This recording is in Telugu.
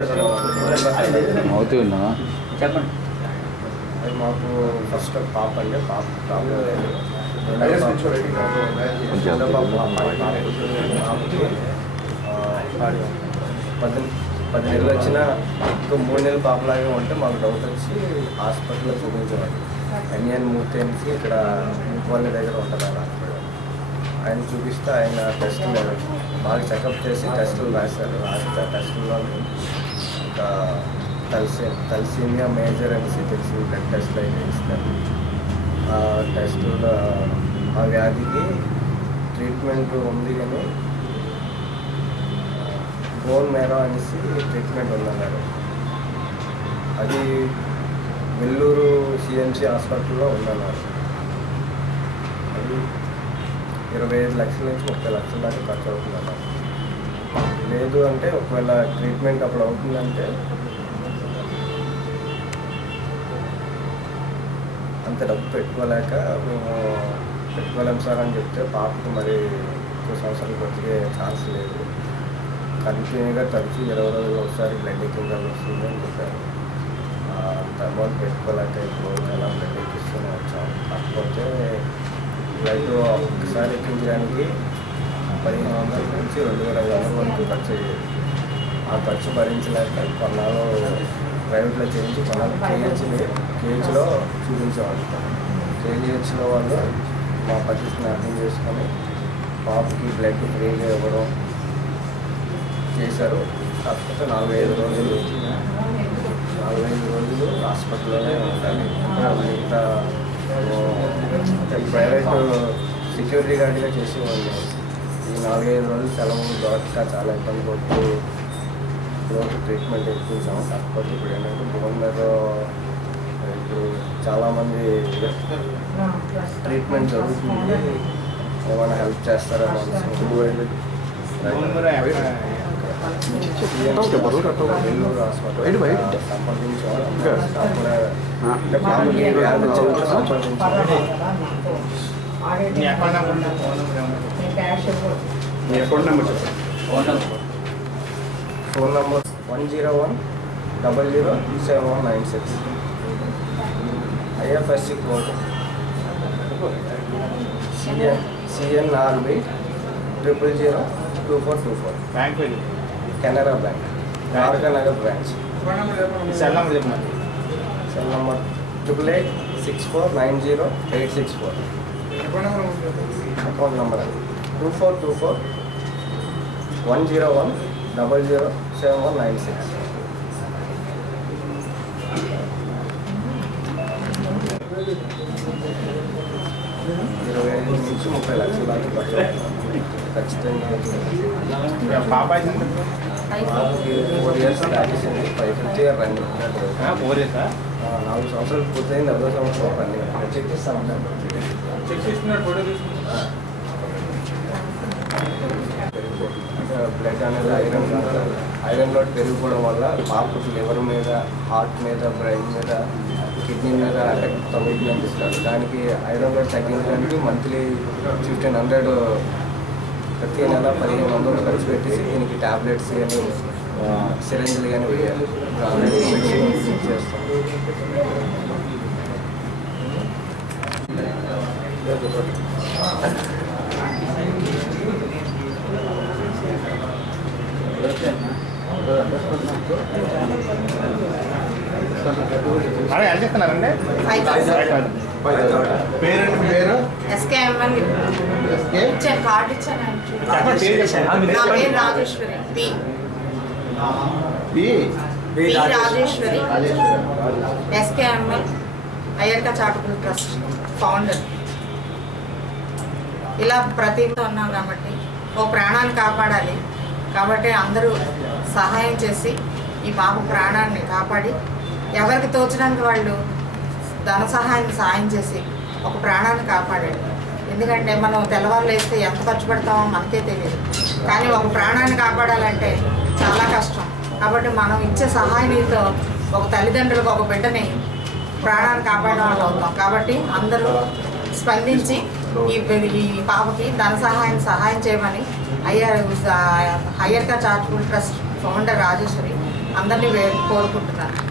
అవుతున్నా చెప్పండి. అది మాకు ఫస్ట్ పాప అండి, పాప పది నెలలు వచ్చినా ఇంకో 3 నెలలు పాపలాగే ఉంటే మాకు డౌట్ వచ్చి హాస్పిటల్లో చూపించేవాడు. ఎన్ఎన్ మూర్తి అనేసి ఇక్కడ వాళ్ళ దగ్గర ఉంటుంది ఆయన హాస్పిటల్. ఆయన చూపిస్తే ఆయన టెస్టులు బాగా చెకప్ చేసి టెస్టులు రాశారు. రాస్తే టెస్టుల్లో ఇంకా తలసీమియా మేజర్ అనేసి తెలిసి బ్లడ్ టెస్ట్లు అయితే ఇస్తారు. ఆ టెస్టులో ఆ వ్యాధికి ట్రీట్మెంట్ ఉంది, కానీ బోన్ మేరో అనేసి ట్రీట్మెంట్ ఉందన్నారు. అది నెల్లూరు సిఎంసి హాస్పిటల్లో ఉందన్నారు. అది 25 లక్షల నుంచి 30 లక్షల దాకా ఖర్చు అవుతుందన్నారు. లేదు అంటే ఒకవేళ ట్రీట్మెంట్ అప్పుడు అవుతుందంటే అంత డబ్బు పెట్టుకోలేక మేము పెట్టుకోలేము సార్ అని చెప్తే, పాపకు మరి ఎక్కువ సంవత్సరాలు బతికే ఛాన్స్ లేదు, కంటిన్యూగా తరచు 20 రోజులు ఒకసారి బ్లడ్ ఎక్కింగ్ వస్తుంది అని చెప్పారు. అంత అమౌంట్ పెట్టుకోలేక ఇప్పుడు చాలా బ్లడ్ ఎక్కిస్తూనే వచ్చాం. కాకపోతే బ్లడ్ ఒకసారి ఎక్కించడానికి 1500 నుంచి 2500 వరకు ఖర్చు అయ్యేది. ఆ ఖర్చు భరించలేక కొన్నాళ్ళు ప్రైవేట్లో చేయించి కొన్నాళ్ళు కేజీలో చూపించేవాళ్ళు. కేజీహెచ్లో వాళ్ళు మా పరిస్థితిని అర్థం చేసుకొని పాపకి బ్లడ్ ఫ్రీగా ఇవ్వడం చేశారు. కాకపోతే 4-5 రోజులు హాస్పిటల్లోనే ఉండాలి. మిగతా ప్రైవేట్ సెక్యూరిటీ గార్డ్గా చేసేవాళ్ళు. ఈ 4-5 రోజులు సెలవు దొరక్క చాలా ఇబ్బంది పడుతూ రోజు ట్రీట్మెంట్ ఎక్కువ. కాకపోతే ఇప్పుడు ఏంటంటే బోన్ మీద ఇప్పుడు చాలామంది ట్రీట్మెంట్ జరుగుతుంది, ఏమైనా హెల్ప్ చేస్తారని నెల్లూరు హాస్పిటల్ సంప్రదించాలి. Phone number 101007196. IFSC code CNRB 0002424. Bank Canara bank, Dwaraka Nagar branch. Cell number చెప్పండి. Cell number 8864908864. Account number 2424-101-007196. 25 నుంచి 30 లక్షల దాకా ఖర్చు ఖచ్చితంగా. పాప 4 ఇయర్స్ దాటేసింది, 550 ఇయర్ రన్నింగ్. 4 ఇయర్స్ 4 సంవత్సరాలు పూర్తయింది, 5వ సంవత్సరం రన్నింగ్. చెక్ చేస్తాం, చెక్ చేస్తున్నారు. ఫోటో తీసుకున్నారు. బ్లడ్ అనేది ఐరన్ లోడ్ పెరిగిపోవడం వల్ల పాపకు లివర్ మీద, హార్ట్ మీద, బ్రెయిన్ మీద, కిడ్నీ మీద ఎఫెక్ట్ తగ్గుతుందని చెప్తారు. దానికి ఐరన్ లోడ్ తగ్గించడానికి మంత్లీ 1500 ప్రతి నెల 1500 ఖర్చు పెట్టేసి దీనికి ట్యాబ్లెట్స్ కానీ సిరంజిలు కానీ వేయాలి. ఆల్రెడీ చేస్తాం. అదే ఎంత చెప్తున్నారండి? పేరు SKML ఇచ్చాను, కార్డు ఇచ్చాను. నా పేరు రాజేశ్వరి, పి రాజేశ్వరి, SKML అయ్యర్కా చారిటబుల్ ట్రస్ట్ ఫౌండర్. ఇలా ప్రతి ఉన్నాం కాబట్టి ఓ ప్రాణాన్ని కాపాడాలి కాబట్టి అందరూ సహాయం చేసి ఈ పాప ప్రాణాన్ని కాపాడి ఎవరికి తోచినంత వాళ్ళు ధన సాయం చేసి ఒక ప్రాణాన్ని కాపాడండి. ఎందుకంటే మనం తెల్లవారులు వేస్తే ఎంత ఖర్చు పెడతామో మనకే తెలియదు, కానీ ఒక ప్రాణాన్ని కాపాడాలంటే చాలా కష్టం. కాబట్టి మనం ఇచ్చే సహాయంతో ఒక తల్లిదండ్రులకు ఒక బిడ్డని ప్రాణాన్ని కాపాడడం అవుతాం. కాబట్టి అందరూ స్పందించి ఈ పాపకి ధన సహాయం చేయమని అయ్యర్కా చారిటబుల్ ట్రస్ట్ ఫౌండర్ రాజేశ్వరి అందరినీ కోరుకుంటున్నాను.